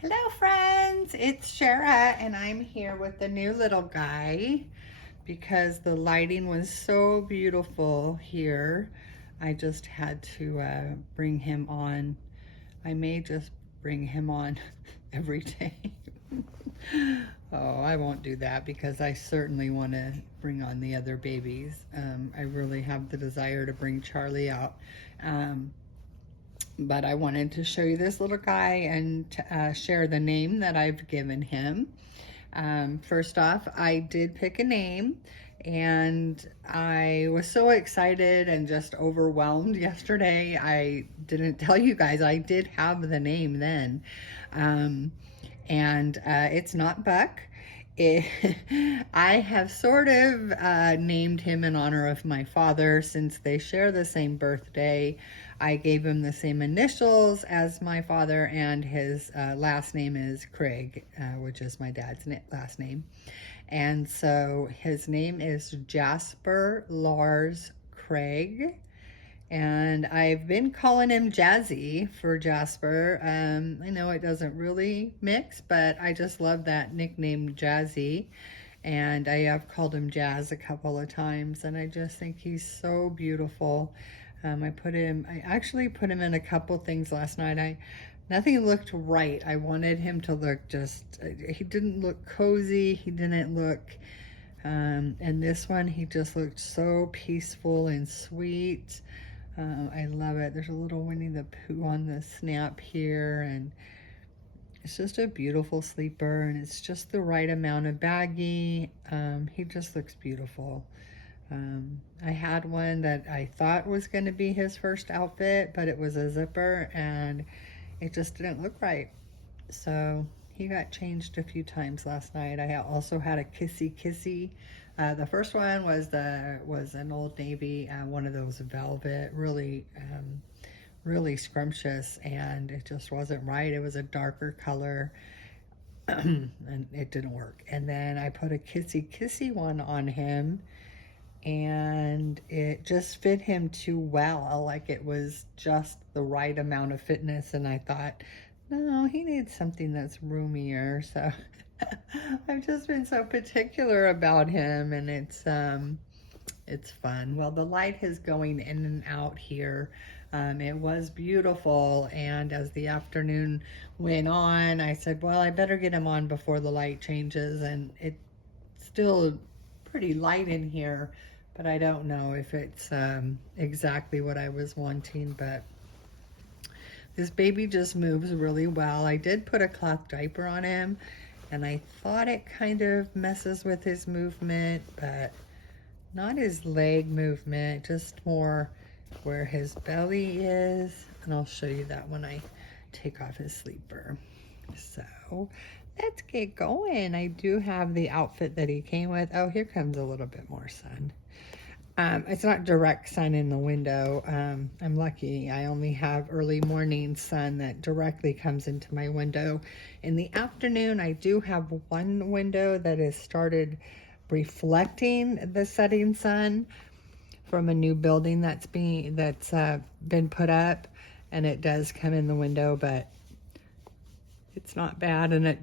Hello friends, it's Shara and I'm here with the new little guy because the lighting was so beautiful here. I just had to bring him on. I may just bring him on every day. Oh, I won't do that because I certainly want to bring on the other babies. I really have the desire to bring Charlie out. Um, but I wanted to show you this little guy and share the name that I've given him. First off, I did pick a name and I was so excited and just overwhelmed yesterday. I didn't tell you guys I did have the name then. Um, and it's not Buck. It, I have sort of named him in honor of my father since they share the same birthday. I gave him the same initials as my father, and his last name is Craig, which is my dad's last name. And so his name is Jasper Lars Craig. And I've been calling him Jazzy for Jasper. I know it doesn't really mix, but I just love that nickname Jazzy. And I have called him Jazz a couple of times, and I just think he's so beautiful. I actually put him in a couple things last night. Nothing looked right. I wanted him to look he didn't look cozy. He didn't look, and this one, he just looked so peaceful and sweet. I love it. There's a little Winnie the Pooh on the snap here, and it's just a beautiful sleeper, and it's just the right amount of baggy. He just looks beautiful. I had one that I thought was going to be his first outfit, but it was a zipper, and it just didn't look right. So he got changed a few times last night. I also had a kissy kissy. The first one was an Old Navy, one of those velvet, really scrumptious, and it just wasn't right. It was a darker color, and it didn't work. And then I put a kissy kissy one on him, and it just fit him too well. Like it was just the right amount of fitness, and I thought, no, he needs something that's roomier. So I've just been so particular about him, and it's fun. Well, the light is going in and out here. It was beautiful, and as the afternoon went on, I said, well, I better get him on before the light changes, and it's still pretty light in here, but I don't know if it's exactly what I was wanting, but this baby just moves really well. I did put a cloth diaper on him, and I thought it kind of messes with his movement, but not his leg movement, just more where his belly is. And I'll show you that when I take off his sleeper. So let's get going. I do have the outfit that he came with. Oh, here comes a little bit more sun. It's not direct sun in the window. I'm lucky. I only have early morning sun that directly comes into my window. In the afternoon, I do have one window that has started reflecting the setting sun from a new building that's been put up, and it does come in the window, but it's not bad, and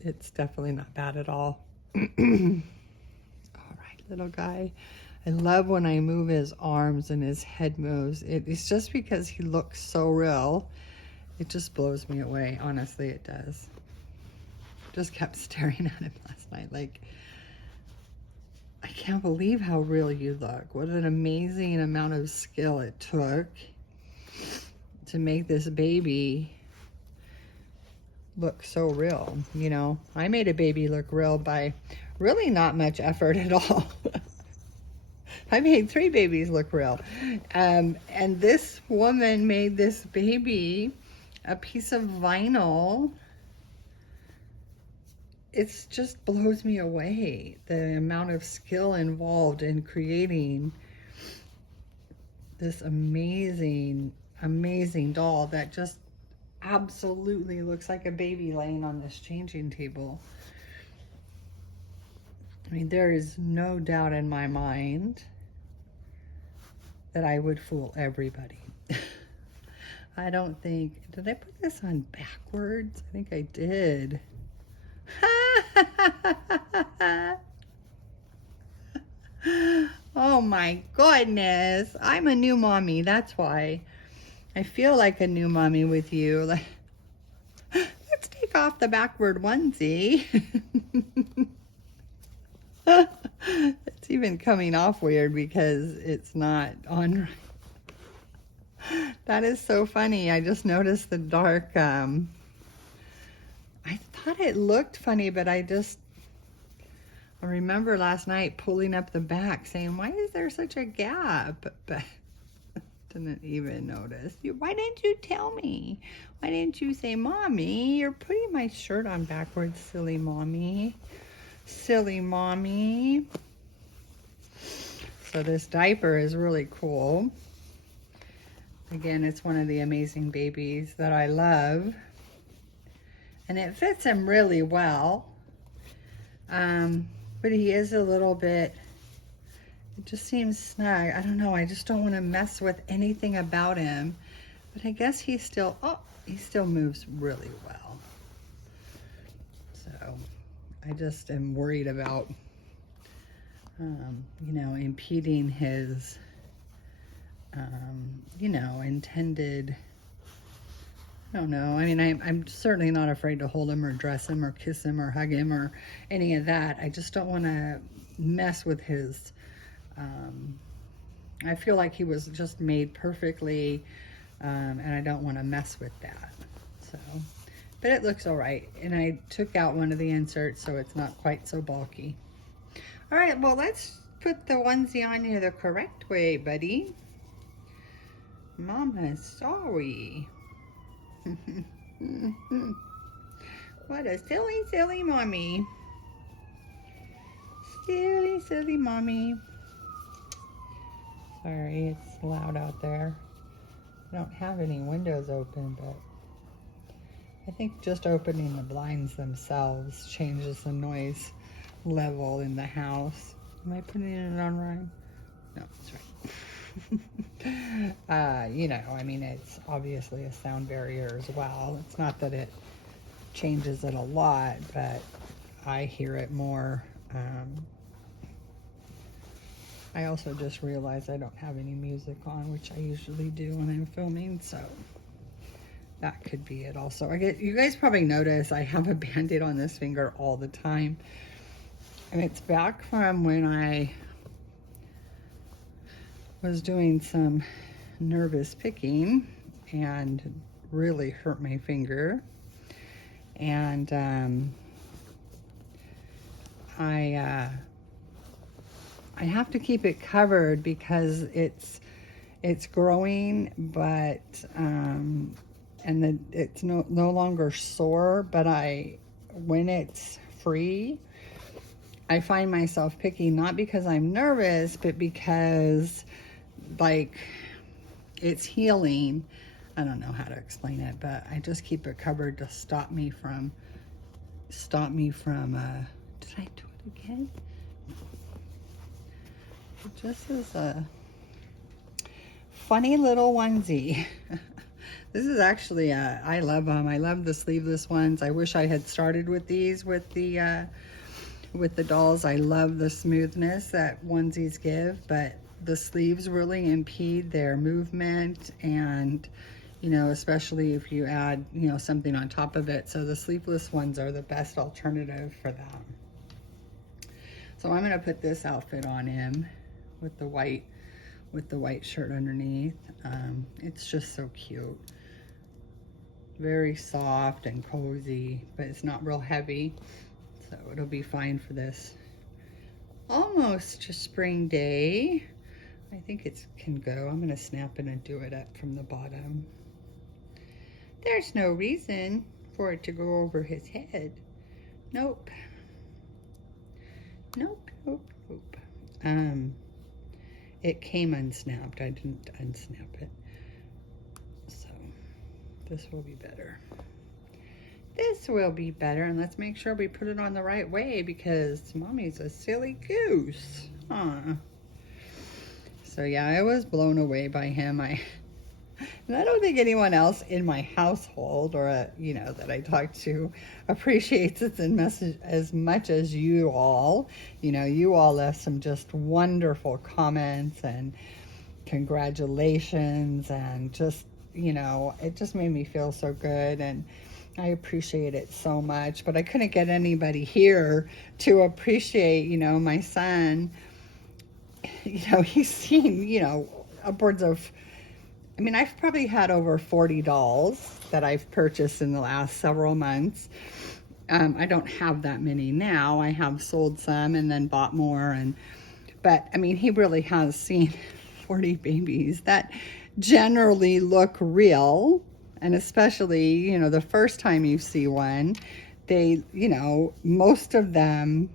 it's definitely not bad at all. All right, little guy. I love when I move his arms and his head moves. It's just because he looks so real. It just blows me away. Honestly, it does. Just kept staring at him last night. Like, I can't believe how real you look. What an amazing amount of skill it took to make this baby look so real. You know, I made a baby look real by really not much effort at all. I made 3 babies look real. And this woman made this baby a piece of vinyl. It just blows me away, the amount of skill involved in creating this amazing, amazing doll that just absolutely looks like a baby laying on this changing table. I mean, there is no doubt in my mind that I would fool everybody. I don't think, did I put this on backwards? I think I did. Oh my goodness. I'm a new mommy. That's why. I feel like a new mommy with you. Let's take off the backward onesie. It's even coming off weird because it's not on right. That is so funny. I just noticed the dark, I thought it looked funny, but I remember last night pulling up the back saying, why is there such a gap? But didn't even notice. Why didn't you tell me? Why didn't you say, Mommy, you're putting my shirt on backwards, silly mommy. Silly mommy. So this diaper is really cool. Again, it's one of the amazing babies that I love. And it fits him really well. But he is a little bit, it just seems snug. I don't know, I just don't want to mess with anything about him. But I guess he still moves really well. So I just am worried about, you know, impeding his, you know, intended, I don't know. I mean, I'm certainly not afraid to hold him or dress him or kiss him or hug him or any of that. I just don't want to mess with his, I feel like he was just made perfectly, and I don't want to mess with that. So, but it looks all right. And I took out one of the inserts so it's not quite so bulky. All right, well, let's put the onesie on you the correct way, buddy. Mama's sorry. What a silly, silly mommy. Silly, silly mommy. Sorry, it's loud out there. I don't have any windows open, but I think just opening the blinds themselves changes the noise level in the house. Am I putting it on right? No, that's right. You know, I mean, it's obviously a sound barrier as well. It's not that it changes it a lot, but I hear it more. I also just realized I don't have any music on, which I usually do when I'm filming, so that could be it also. You guys probably notice I have a Band-Aid on this finger all the time. And it's back from when I was doing some nervous picking and really hurt my finger. And I have to keep it covered because it's growing, but it's no longer sore. But when it's free, I find myself picking, not because I'm nervous, but because like it's healing. I don't know how to explain it, but I just keep it covered to stop me from did I do it again? It just is a funny little onesie. This is actually, I love them. I love the sleeveless ones. I wish I had started with these with the dolls. I love the smoothness that onesies give, but the sleeves really impede their movement, and you know, especially if you add, you know, something on top of it. So the sleeveless ones are the best alternative for that. So I'm going to put this outfit on him with the white shirt underneath. It's just so cute. Very soft and cozy, but it's not real heavy. So it'll be fine for this almost a spring day. I think it can go. I'm going to snap it and do it up from the bottom. There's no reason for it to go over his head. Nope. Nope, nope, nope. It came unsnapped. I didn't unsnap it. So this will be better. This will be better, and let's make sure we put it on the right way because Mommy's a silly goose. Huh. So yeah, I was blown away by him. And I don't think anyone else in my household or, you know, that I talk to appreciates it as much as you all. You know, you all left some just wonderful comments and congratulations, and just, you know, it just made me feel so good, and I appreciate it so much. But I couldn't get anybody here to appreciate, you know, my son. You know, he's seen, you know, upwards of, I mean, I've probably had over 40 dolls that I've purchased in the last several months. I don't have that many now. I have sold some and then bought more. But I mean, he really has seen 40 babies that generally look real. And especially, you know, the first time you see one, they, you know, most of them,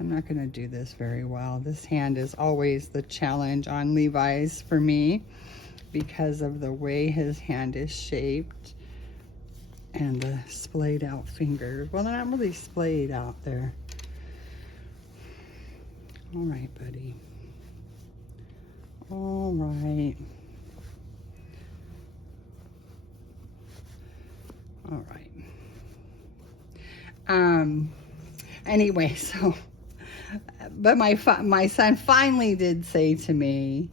I'm not going to do this very well. This hand is always the challenge on Levi's for me, because of the way his hand is shaped and the splayed out fingers. Well, they're not really splayed out there. All right, buddy. All right. All right. Anyway, so, but my son finally did say to me,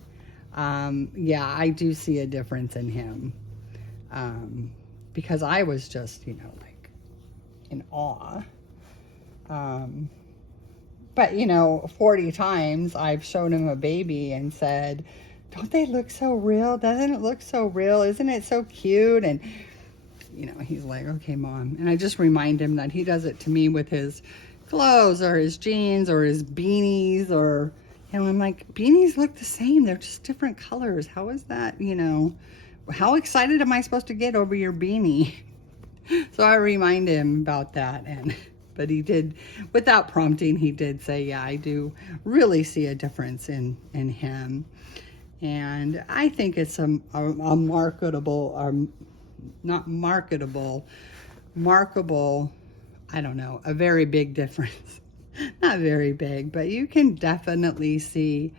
yeah, I do see a difference in him. Because I was just, you know, like in awe. But, you know, 40 times I've shown him a baby and said, don't they look so real? Doesn't it look so real? Isn't it so cute? And, you know, he's like, okay, Mom. And I just remind him that he does it to me with his clothes or his jeans or his beanies, or, you know, I'm like, beanies look the same. They're just different colors. How is that, you know? How excited am I supposed to get over your beanie? So I remind him about that. But he did, without prompting, he did say, yeah, I do really see a difference in him. And I think it's a marketable, not marketable, markable, I don't know, a very big difference. Not very big, but you can definitely see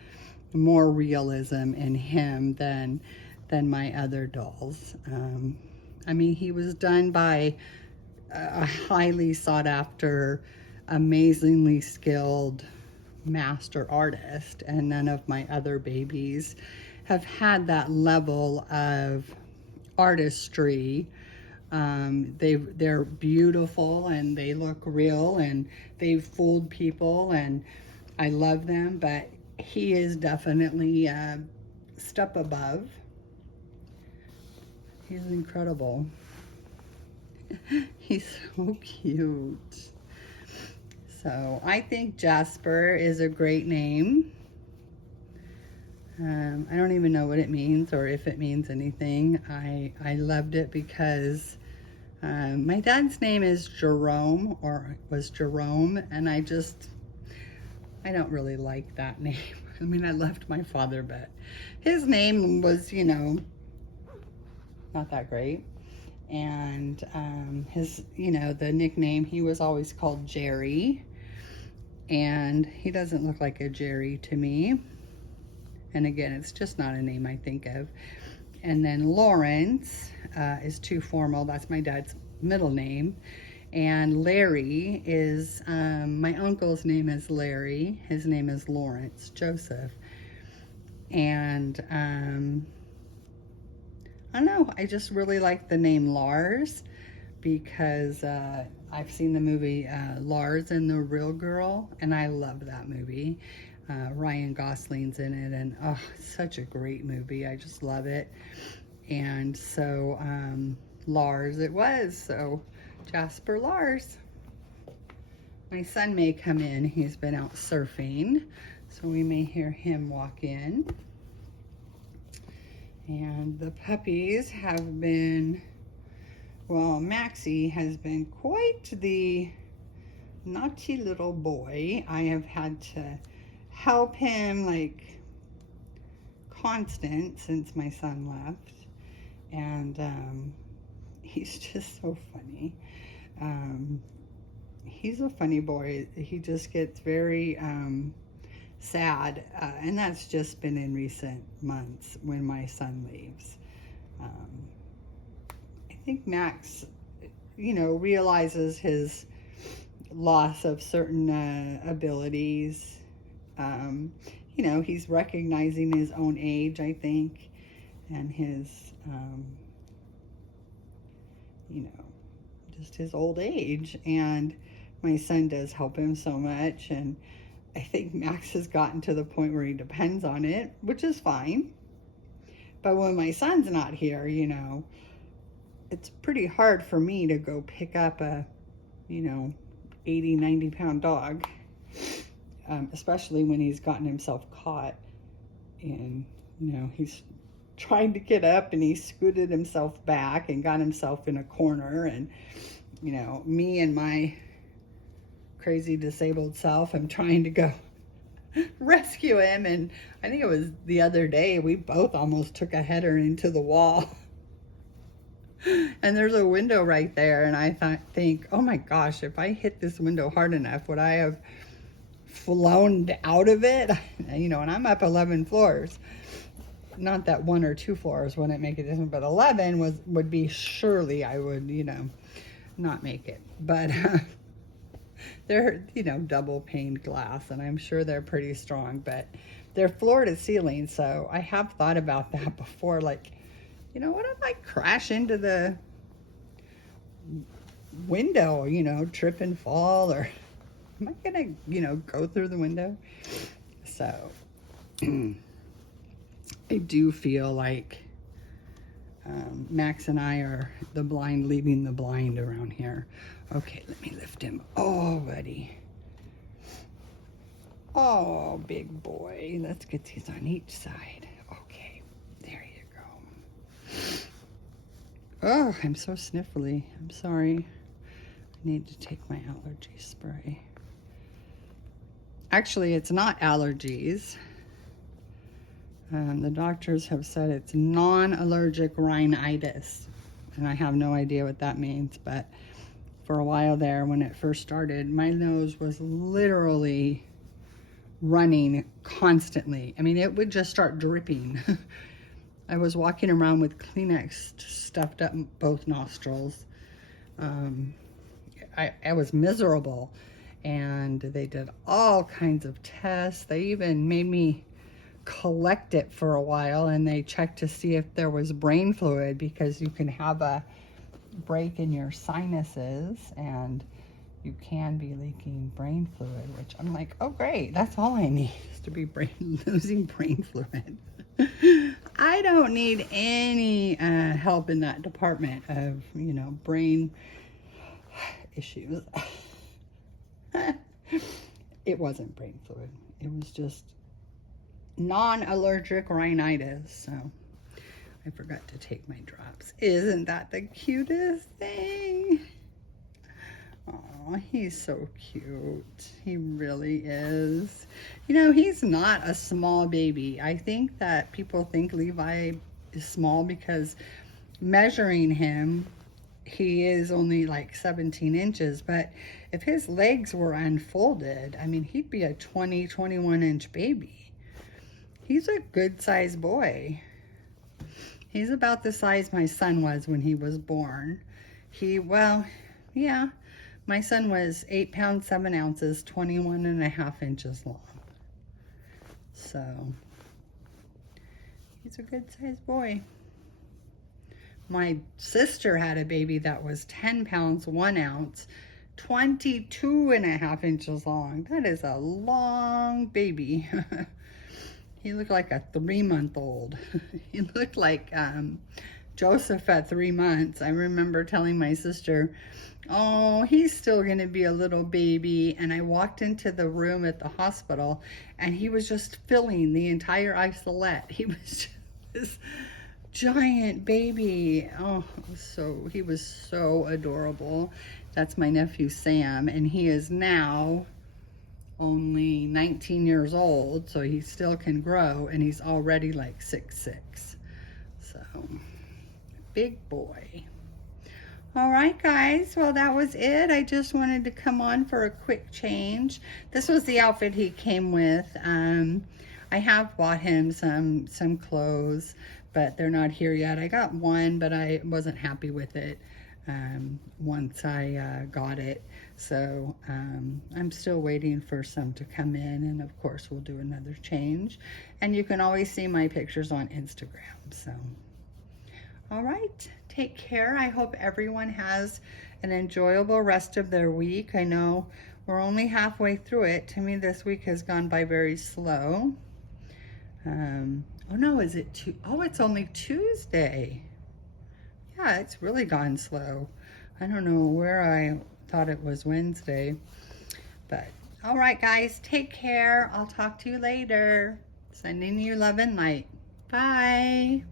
more realism in him than my other dolls. I mean, he was done by a highly sought after, amazingly skilled master artist, and none of my other babies have had that level of artistry. They're beautiful and they look real and they've fooled people, and I love them, but he is definitely a step above. He's incredible. He's so cute. So I think Jasper is a great name. I don't even know what it means or if it means anything. I loved it because my dad's name is Jerome, or was Jerome, and I don't really like that name. I mean, I loved my father, but his name was, you know, not that great. And his, you know, the nickname, he was always called Jerry, and he doesn't look like a Jerry to me. And again, it's just not a name I think of. And then Lawrence is too formal. That's my dad's middle name. And Larry is, my uncle's name is Larry. His name is Lawrence Joseph. And I don't know, I just really like the name Lars because I've seen the movie Lars and the Real Girl, and I love that movie. Ryan Gosling's in it, and oh, such a great movie. I just love it. And so Lars it was, so Jasper Lars. My son may come in. He's been out surfing, so we may hear him walk in. And the puppies have been, well, Maxie has been quite the naughty little boy. I have had to help him like constant since my son left. And he's just so funny. He's a funny boy. He just gets very sad, and that's just been in recent months when my son leaves. I think Max, you know, realizes his loss of certain abilities. You know, he's recognizing his own age, I think, and his, you know, just his old age. And my son does help him so much. And I think Max has gotten to the point where he depends on it, which is fine. But when my son's not here, you know, it's pretty hard for me to go pick up a, you know, 80, 90-pound dog, especially when he's gotten himself caught and, you know, he's trying to get up and he scooted himself back and got himself in a corner. And, you know, me and my crazy disabled self, I'm trying to go rescue him. And I think it was the other day, we both almost took a header into the wall. And there's a window right there, and I think, oh my gosh, if I hit this window hard enough, would I have flown out of it? You know, and I'm up 11 floors. Not that 1 or 2 floors wouldn't make a difference, but 11 would be surely I would, you know, not make it. But they're, you know, double paned glass, and I'm sure they're pretty strong, but they're floor to ceiling. So I have thought about that before, like, you know, what if I crash into the window, you know, trip and fall, or am I gonna, you know, go through the window? So I do feel like Max and I are the blind leading the blind around here. Okay, let me lift him. Oh, buddy. Oh, big boy. Let's get these on each side. Okay, there you go. Oh, I'm so sniffly. I'm sorry. I need to take my allergy spray. Actually, it's not allergies. The doctors have said it's non-allergic rhinitis, and I have no idea what that means, but for a while there, when it first started, my nose was literally running constantly. I mean, it would just start dripping. I was walking around with Kleenex stuffed up both nostrils. I was miserable, and they did all kinds of tests. They even made me collect it for a while, and they checked to see if there was brain fluid, because you can have a break in your sinuses and you can be leaking brain fluid, which I'm like, oh great, that's all I need is to be losing brain fluid. I don't need any help in that department of, you know, brain issues. It wasn't brain fluid. It was just non-allergic rhinitis. So I forgot to take my drops. Isn't that the cutest thing? Oh, he's so cute. He really is. You know, he's not a small baby. I think that people think Levi is small because measuring him, he is only like 17 inches. But if his legs were unfolded, I mean, he'd be a 20, 21 inch baby. He's a good sized boy. He's about the size my son was when he was born. Well, yeah. My son was 8 pounds, 7 ounces, 21.5 inches long. So, he's a good sized boy. My sister had a baby that was 10 pounds, 1 ounce, 22.5 inches long. That is a long baby. He looked like a 3-month-old. He looked like Joseph at 3 months. I remember telling my sister, oh, he's still going to be a little baby. And I walked into the room at the hospital, and he was just filling the entire isolette. He was just this giant baby. Oh, he was so adorable. That's my nephew Sam, and he is now only 19 years old, so he still can grow, and he's already like 6'6". So, big boy. All right, guys, well, that was it. I just wanted to come on for a quick change. This was the outfit he came with. I have bought him some clothes, but they're not here yet. I got one, but I wasn't happy with it once I got it. So I'm still waiting for some to come in, and of course we'll do another change. And you can always see my pictures on Instagram. So, all right, take care. I hope everyone has an enjoyable rest of their week. I know we're only halfway through it. To me, this week has gone by very slow. Oh no, is it oh, it's only Tuesday. Yeah, it's really gone slow. I don't know where I thought it was Wednesday. But all right, guys, take care. I'll talk to you later. Sending you love and light. Bye.